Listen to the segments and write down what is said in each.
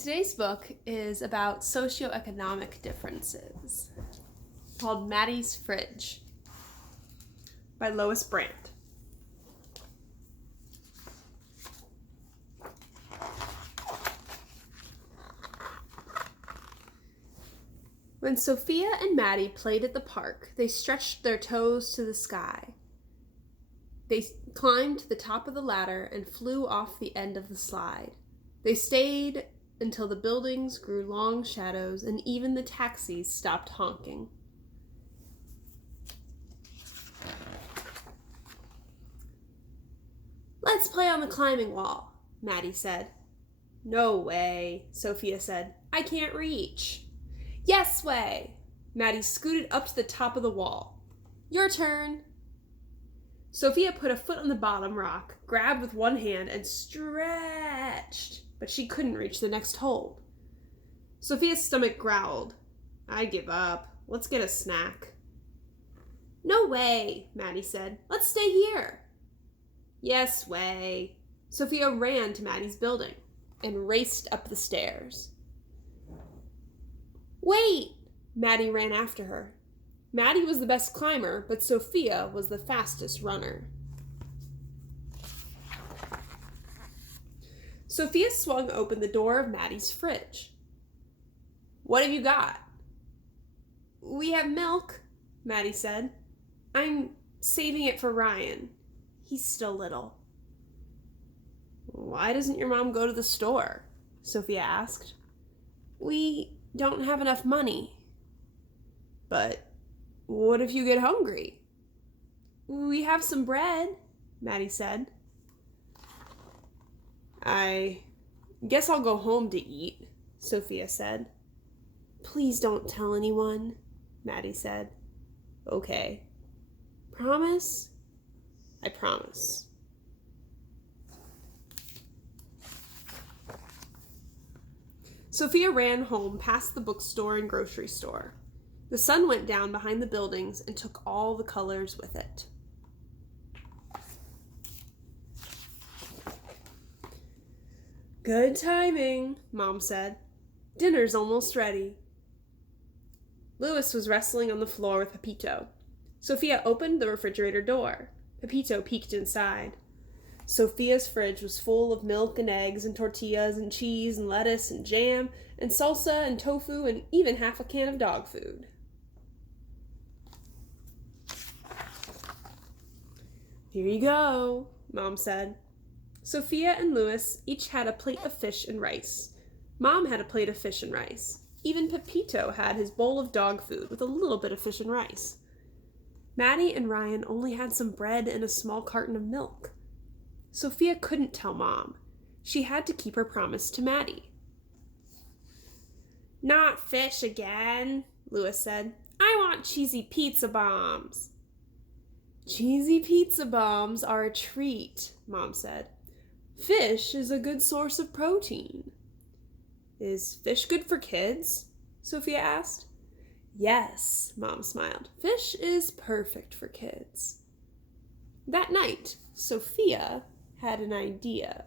Today's book is about socioeconomic differences, called Maddie's Fridge by Lois Brandt. When Sophia and Maddie played at the park, they stretched their toes to the sky. They climbed to the top of the ladder and flew off the end of the slide. They stayed until the buildings grew long shadows and even the taxis stopped honking. "Let's play on the climbing wall," Maddie said. "No way," Sophia said. "I can't reach." "Yes way." Maddie scooted up to the top of the wall. "Your turn." Sophia put a foot on the bottom rock, grabbed with one hand, and stretched, but she couldn't reach the next hold. Sophia's stomach growled. "I give up. Let's get a snack." "No way," Maddie said. "Let's stay here." "Yes way." Sophia ran to Maddie's building and raced up the stairs. "Wait!" Maddie ran after her. Maddie was the best climber, but Sophia was the fastest runner. Sophia swung open the door of Maddie's fridge. "What have you got?" "We have milk," Maddie said. "I'm saving it for Ryan. He's still little." "Why doesn't your mom go to the store?" Sophia asked. "We don't have enough money." "But what if you get hungry?" "We have some bread," Maddie said. "I guess I'll go home to eat," Sophia said. "Please don't tell anyone," Maddie said. "Okay. Promise?" "I promise." Sophia ran home past the bookstore and grocery store. The sun went down behind the buildings and took all the colors with it. "Good timing," Mom said. "Dinner's almost ready." Lois was wrestling on the floor with Pepito. Sophia opened the refrigerator door. Pepito peeked inside. Sophia's fridge was full of milk and eggs and tortillas and cheese and lettuce and jam and salsa and tofu and even half a can of dog food. "Here you go," Mom said. Sophia and Lois each had a plate of fish and rice. Mom had a plate of fish and rice. Even Pepito had his bowl of dog food with a little bit of fish and rice. Maddie and Ryan only had some bread and a small carton of milk. Sophia couldn't tell Mom. She had to keep her promise to Maddie. "Not fish again," Lois said. "I want cheesy pizza bombs." "Cheesy pizza bombs are a treat," Mom said. "Fish is a good source of protein." "Is fish good for kids?" Sophia asked. "Yes," Mom smiled. "Fish is perfect for kids." That night, Sophia had an idea.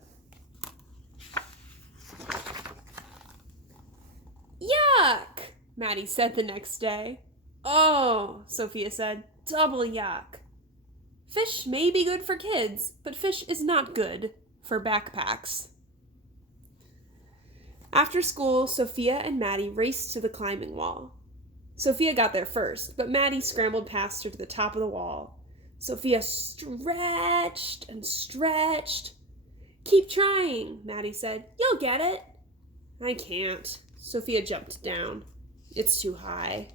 "Yuck," Maddie said the next day. "Oh," Sophia said, "double yuck." Fish may be good for kids, but fish is not good for backpacks. After school, Sophia and Maddie raced to the climbing wall. Sophia got there first, but Maddie scrambled past her to the top of the wall. Sophia stretched and stretched. "Keep trying," Maddie said. "You'll get it." "I can't." Sophia jumped down. "It's too high."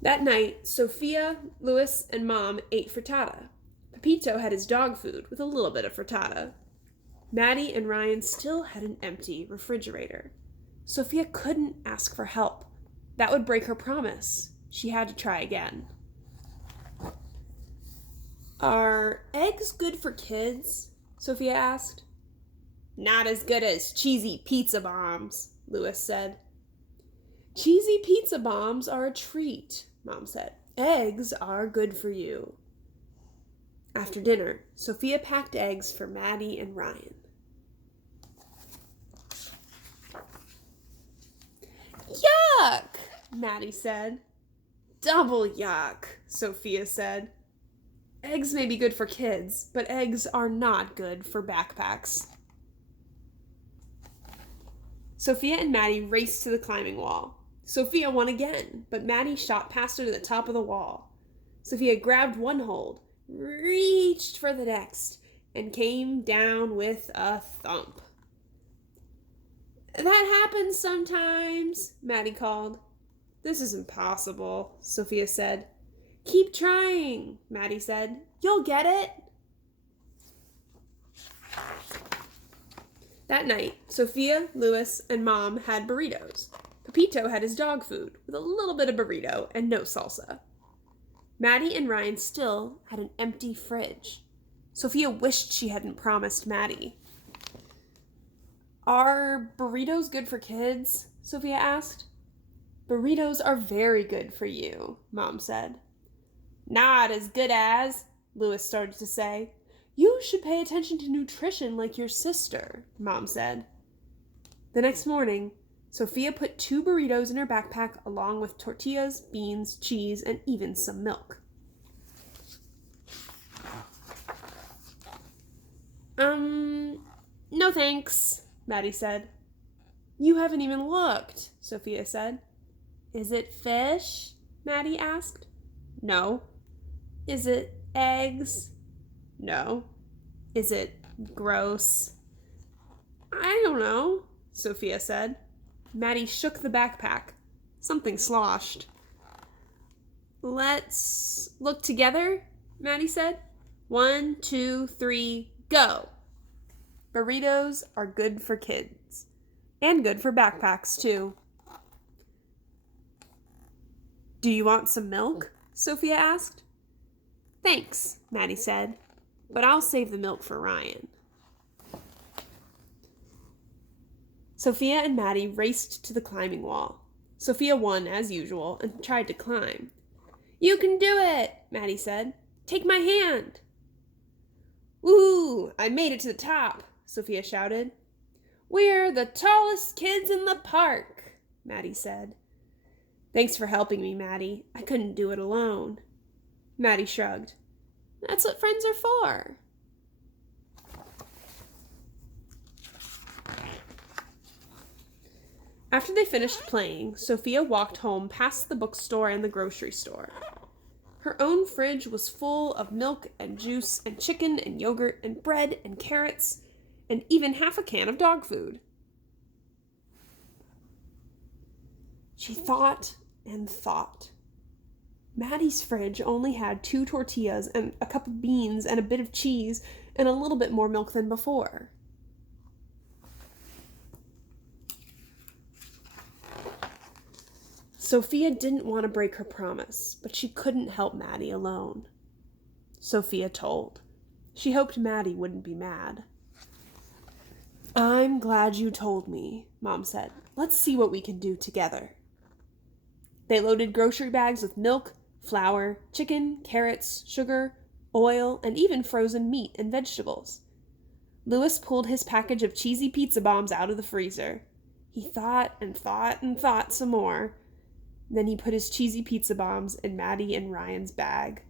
That night, Sophia, Lois, and Mom ate frittata. Pepito had his dog food with a little bit of frittata. Maddie and Ryan still had an empty refrigerator. Sophia couldn't ask for help. That would break her promise. She had to try again. "Are eggs good for kids?" Sophia asked. "Not as good as cheesy pizza bombs," Lois said. "Cheesy pizza bombs are a treat," Mom said. "Eggs are good for you." After dinner, Sophia packed eggs for Maddie and Ryan. Yuck, Maddie said. Double yuck, Sophia said. Eggs may be good for kids, but eggs are not good for backpacks. Sophia and Maddie raced to the climbing wall. Sophia won again, but Maddie shot past her to the top of the wall. Sophia grabbed one hold, reached for the next, and came down with a thump. That happens sometimes, Maddie called. This is impossible, Sophia said. Keep trying, Maddie said. You'll get it. That night, Sophia, Lois, and Mom had burritos. Pepito had his dog food with a little bit of burrito and no salsa. Maddie and Ryan still had an empty fridge. Sophia wished she hadn't promised Maddie. Are burritos good for kids? Sophia asked. Burritos are very good for you, Mom said. Not as good as, Lois started to say. You should pay attention to nutrition like your sister, Mom said. The next morning, Sophia put 2 burritos in her backpack along with tortillas, beans, cheese, and even some milk. No thanks, Maddie said. You haven't even looked, Sophia said. Is it fish? Maddie asked. No. Is it eggs? No. Is it gross? I don't know, Sophia said. Maddie shook the backpack. Something sloshed. Let's look together, Maddie said. 1, 2, 3, go! Burritos are good for kids. And good for backpacks, too. Do you want some milk? Sophia asked. Thanks, Maddie said, but I'll save the milk for Ryan. Sophia and Maddie raced to the climbing wall. Sophia won, as usual, and tried to climb. You can do it, Maddie said. Take my hand. Woohoo! I made it to the top, Sophia shouted. We're the tallest kids in the park, Maddie said. Thanks for helping me, Maddie. I couldn't do it alone. Maddie shrugged. That's what friends are for. After they finished playing, Sophia walked home past the bookstore and the grocery store. Her own fridge was full of milk and juice and chicken and yogurt and bread and carrots and even half a can of dog food. She thought and thought. Maddie's fridge only had 2 tortillas and a cup of beans and a bit of cheese and a little bit more milk than before. Sophia didn't want to break her promise, but she couldn't help Maddie alone. Sophia told. She hoped Maddie wouldn't be mad. I'm glad you told me, Mom said. Let's see what we can do together. They loaded grocery bags with milk, flour, chicken, carrots, sugar, oil, and even frozen meat and vegetables. Lois pulled his package of cheesy pizza bombs out of the freezer. He thought and thought and thought some more. Then he put his cheesy pizza bombs in Maddie and Ryan's bag.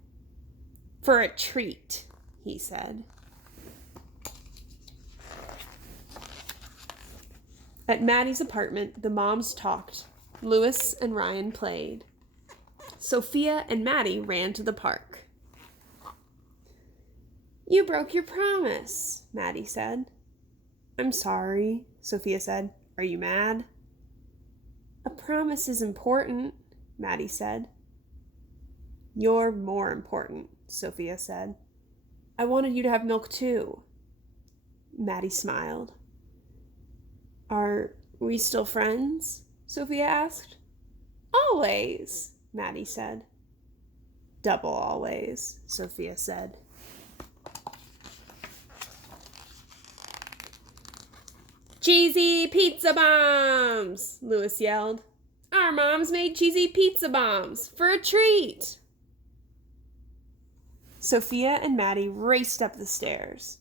For a treat, he said. At Maddie's apartment, the moms talked. Lois and Ryan played. Sophia and Maddie ran to the park. You broke your promise, Maddie said. I'm sorry, Sophia said. Are you mad? A promise is important, Maddie said. You're more important, Sophia said. I wanted you to have milk too. Maddie smiled. Are we still friends? Sophia asked. Always, Maddie said. Double always, Sophia said. Cheesy pizza bombs, Lois yelled. Our moms made cheesy pizza bombs for a treat. Sophia and Maddie raced up the stairs.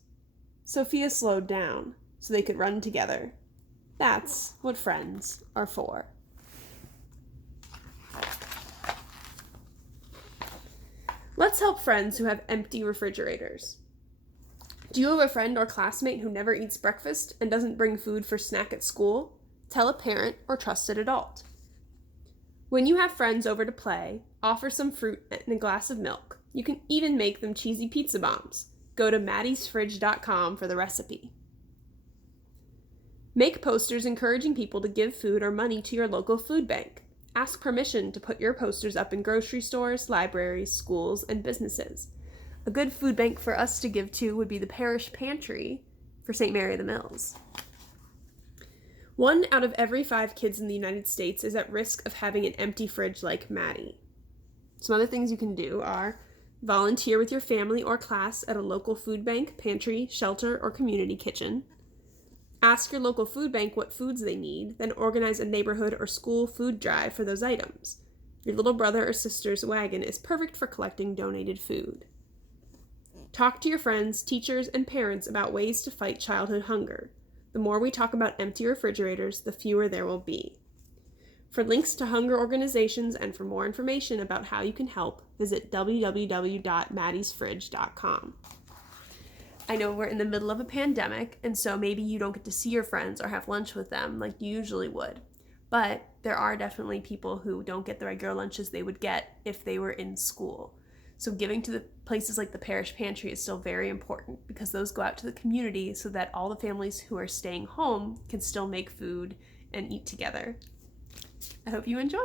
Sophia slowed down so they could run together. That's what friends are for. Let's help friends who have empty refrigerators. Do you have a friend or classmate who never eats breakfast and doesn't bring food for snack at school? Tell a parent or trusted adult. When you have friends over to play, offer some fruit and a glass of milk. You can even make them cheesy pizza bombs. Go to maddiesfridge.com for the recipe. Make posters encouraging people to give food or money to your local food bank. Ask permission to put your posters up in grocery stores, libraries, schools, and businesses. A good food bank for us to give to would be the parish pantry for St. Mary of the Mills. 1 out of every 5 kids in the United States is at risk of having an empty fridge like Maddie. Some other things you can do are volunteer with your family or class at a local food bank, pantry, shelter, or community kitchen. Ask your local food bank what foods they need, then organize a neighborhood or school food drive for those items. Your little brother or sister's wagon is perfect for collecting donated food. Talk to your friends, teachers, and parents about ways to fight childhood hunger. The more we talk about empty refrigerators, the fewer there will be. For links to hunger organizations and for more information about how you can help, visit www.maddiesfridge.com. I know we're in the middle of a pandemic, and so maybe you don't get to see your friends or have lunch with them like you usually would. But there are definitely people who don't get the regular lunches they would get if they were in school. So giving to the places like the parish pantry is still very important because those go out to the community so that all the families who are staying home can still make food and eat together. I hope you enjoy.